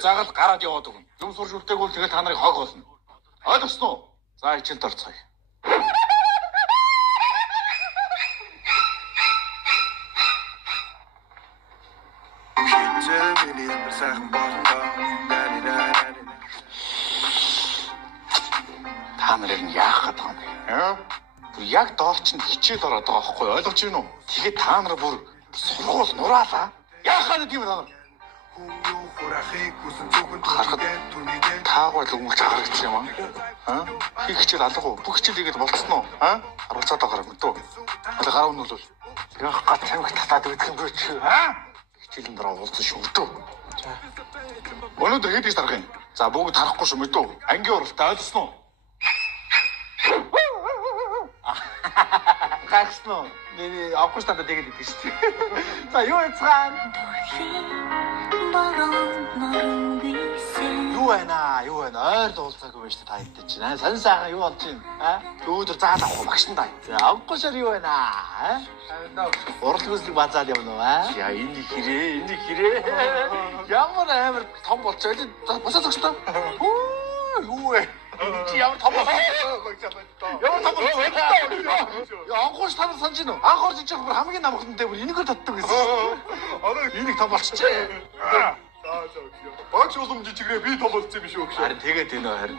Заагаад гараад яваад өгнө. Юм сурж үлдээгүүл тэгээд та нарыг хог болно. Ойлгосноо уу? За ичэнд орцгоё. Та нарыг яах гээд байгаа юм? Яг доолч нь хичээл ороод байгаа байхгүй ойлгож байна уу? Тэгээд та нар бүр сургууль нураалаа. Яахаа тийм та нар? Харахад таагүй л өмөлж харагдсан юм аа. Хийх хичээл алга уу? Бүх хичээл хийгээд болцсон уу? Харуулцаад байгаа юм дөө. Одоо гараа өнөөлөл. Яах гад тамиг татаад өгөх юм бэ чи? Хичээлийн дараа уулзсан шүү дөө. За. Өнөөдөр хэд их тарах юм? За бүгд тарахгүй шүү мэдөө. Ангийн уралтай ойлгосноо? Гайхсноо. Миний авахгүй стандартад тэгээд идэв шүү дээ. За юу яцгаан? Юу байна? Ойр дуулцаагүй байж та хэд чинь. Сонь сайхан юу болж байна? Өөдөр заал авах багш нь та. За авахгүй шар юу байна? Урал гүйцэтгэх базаад явна уу? Яа энэ хэрэг. Ямар амар том болчихоо. Босоо зогсдоо. Юу вэ? Чи ямар том болчихоо? Ямар том болчихоо? Анхууш та нар санаж байна уу? Анх орж иж байгаа бүр хамгийн намхтантай бүр энийгээр татдаг гэсэн. Энийг том болчихжээ. Багш улам жижигрээ би том болчихсон юм биш үү гэж. Харин тэгээд энэ харин.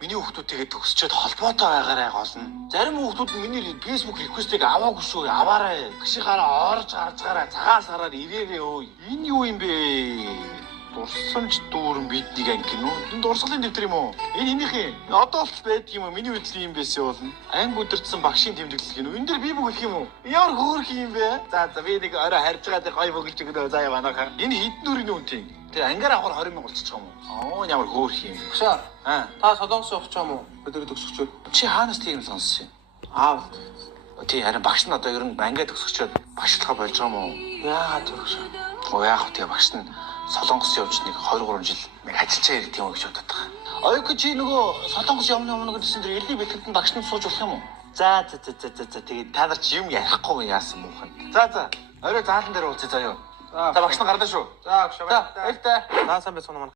Миний хүүхдүүдтэйгээ төгсчөөд холбоотой байгаарай голно. Зарим хүүхдүүд нь миний Facebook request-ийг аваагүй шүү. Аваарай. Гişгаараа орж гарч гараа цагаас хараад ирээрээ өө. Энэ юу юм бэ? Дурсамж дүүрэн биднийг ангин үү? Энэ дурсгалын дэвтэр юм уу? Энэ энийх юм. Одоо л байдаг юм уу? Миний хөдөлгөөн юм байсан болно. Анги өдөрцсөн багшийн тэмдэглэл гэнэ үү? Энэ дэр би бүгэх юм уу? Ямар хөөрх юм бэ? За би нэг орой харж байгаа гой бөглж өгдөө заяа манайхаа. Энэ хэдэн өрийн үнэтэй? Тэгээ ангиар авахар 20 мянга болчих юм уу? Ямар хөөрх юм. Багшаа. Та солонгос явах юм уу? Өдөр төгсөчөөд. Чи хаанаас тийм сонссон юм? Аав. Тий харин багш нь одоо ер нь ангиа төгсөчөөд багшлахаа болж байгаа юм уу? Яагаад төгсөө? Яах вэ багш нь солонгос явж нэг 2-3 жил нэг ажиллачаа ирэх юм гэж бодоод байгаа. Ойг чи нөгөө солонгос явна гэсэн дээр элли бэлгэдэн багш нь сууж болох юм уу? За тэгээд та нар чи юм ярихгүй яасан муухан. За орой заалан дээр уулзъя заяа. За багш нь гарлаа шүү. За багш. За элтэй. Наасан байсан юм.